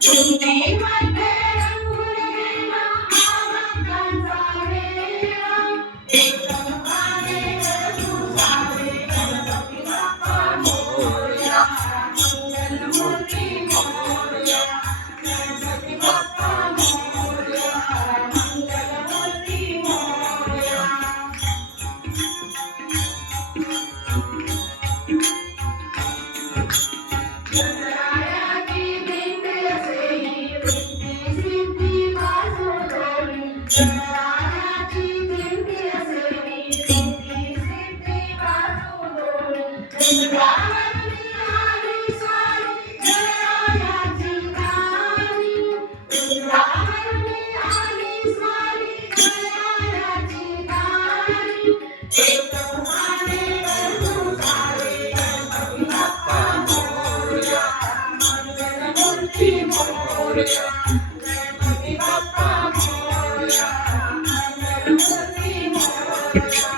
Today Murthy Morya Ganpati Bappa Morya Murthy Morya